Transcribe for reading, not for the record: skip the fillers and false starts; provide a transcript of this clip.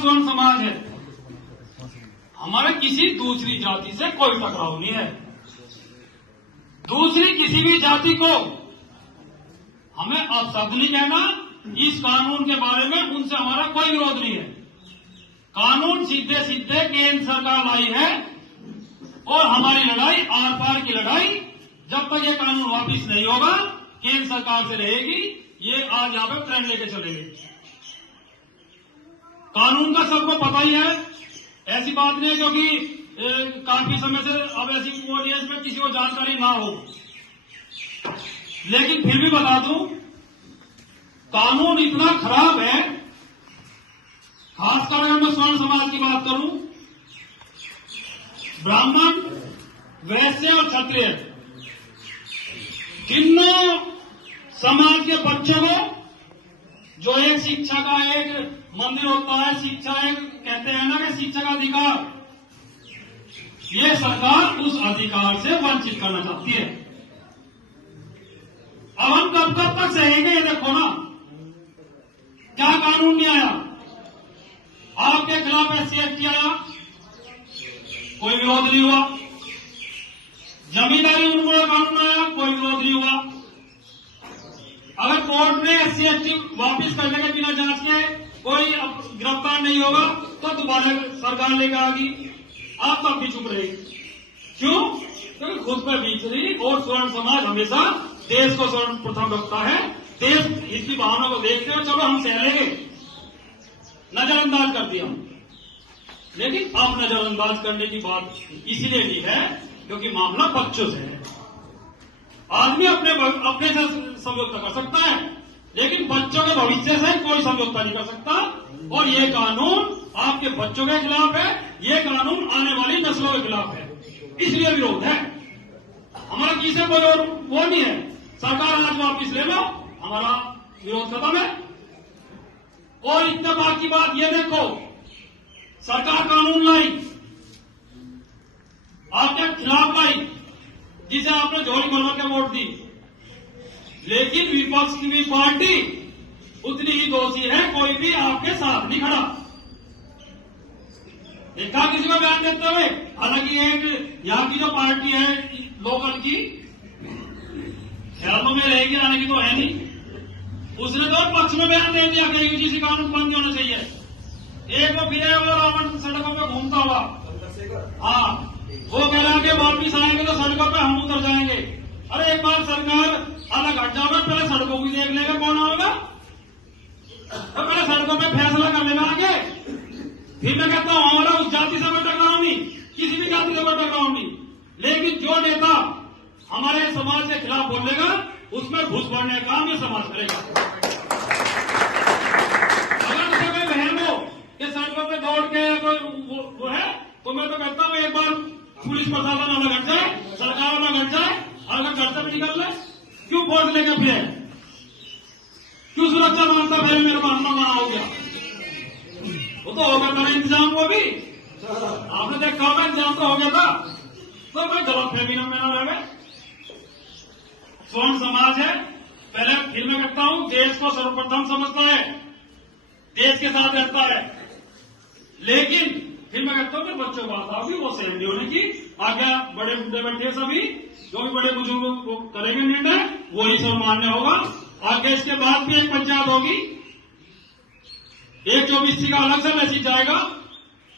स्वर्ण समाज है, हमारे किसी दूसरी जाति से कोई टकराव नहीं है। दूसरी किसी भी जाति को हमें अपशब्द नहीं कहना। इस कानून के बारे में उनसे हमारा कोई विरोध नहीं है। कानून सीधे सीधे केंद्र सरकार लाई है और हमारी लड़ाई आर पार की लड़ाई जब तक ये कानून वापिस नहीं होगा केंद्र सरकार से रहेगी। ये आज यहां पे ट्रेंड लेके चलेंगे। कानून का सबको पता ही है, ऐसी बात नहीं है क्योंकि काफी समय से अब ऐसी ऑडियंस में किसी को जानकारी ना हो, लेकिन फिर भी बता दूं, कानून इतना खराब है, खासकर अगर मैं स्वर्ण समाज की बात करूं, ब्राह्मण, वैश्य और क्षत्रिय तीनों समाज के बच्चों को जो एक शिक्षा का एक मंदिर होता है, शिक्षा एक कहते हैं ना कि शिक्षा का अधिकार, ये सरकार उस अधिकार से वंचित करना चाहती है। अब हम कब तक सहेंगे? ये देखो ना, क्या कानून नहीं आया आपके खिलाफ, SC/ST आया, कोई विरोध नहीं हुआ। जमींदारी उन्मूलन कानून आया, कोई विरोध नहीं हुआ। अगर कोर्ट ने SC/ST वापिस करने के बिना जांच के कोई गिरफ्तार नहीं होगा तो दोबारा सरकार लेकर आ गई, आप तब भी चुप रहे। क्यों? क्योंकि खुद पर बीत रही और स्वर्ण समाज हमेशा देश को सर्वप्रथम रखता है। देश इसकी भावना को देखते हुए चलो हम सह लेंगे, नजरअंदाज कर दिया। लेकिन अब नजरअंदाज करने की बात इसलिए नहीं है क्योंकि मामला बच्चों से है। आदमी अपने से समझौता कर सकता है, लेकिन बच्चों के भविष्य से कोई समझौता नहीं कर सकता। और ये कानून आपके बच्चों के खिलाफ है, ये कानून आने वाली नस्लों के खिलाफ है, इसलिए विरोध है हमारा। किसी कोई और वो नहीं है, सरकार आज वापिस ले लो, हमारा विरोध खत्म है। और इतने बाकी बात ये देखो, सरकार कानून लाई, आपके खिलाफ लाई, जिसे आपने झोली भरवा के वोट दी, लेकिन विपक्ष की भी पार्टी उतनी ही दोषी है, कोई भी आपके साथ नहीं खड़ा। देखा किसी को बयान देते हुए? हालांकि एक यहाँ की जो पार्टी है लोकल की, ख्यालों में रहेगी, आने की तो है नहीं, उसने तो पक्ष में बयान दे दिया कि UGC कानून बंद होना चाहिए। एक वो फिर रावण सड़कों पर घूमता हुआ, हाँ, वो कह रहा कि वापिस आएंगे तो सड़कों पे हम उतर जाएंगे। अरे एक बार सरकार अलग हट जाओगे, पहले सड़कों की देख लेगा कौन आएगा, तो पहले सड़कों पे फैसला कर लेगा आगे। फिर मैं कहता हूं हमारा उस जाति से कोई टकराव नहीं, किसी भी जाति से कोई टकराव नहीं, लेकिन जो नेता हमारे समाज के खिलाफ बोलेगा उसमें घुस भरने का काम ये समाज करेगा। अगर उसे कोई बहन हो कि सड़कों पे दौड़ के कोई वो है, तो मैं तो कहता हूं एक बार पुलिस प्रशासन अलग हट जाए, सरकार अलग हट जाए, अगर घर से भी निकल ले, क्यों फोर्स लेकर फिरे, क्यों सुरक्षा मांगता फिर? मेरे मानना वहां हो गया, वो तो होगा था इंतजाम, वो भी आपने देखा होगा, इंतजाम तो हो गया था। तो कोई गलत फहमी में ना रहे। स्वर्ण समाज है, पहले फिर मैं कहता हूं, देश को सर्वप्रथम समझता है, देश के साथ रहता है, लेकिन फिर मैं कहता हूं कि बच्चों को बात होगी वो सहमति होने की। आगे बड़े बुढ़े बैठे सभी, जो भी बड़े बुजुर्गों को करेंगे निर्णय, वही सब मान्य होगा। आगे इसके बाद भी एक पंचायत होगी, एक 24C का अलग से मैसेज जाएगा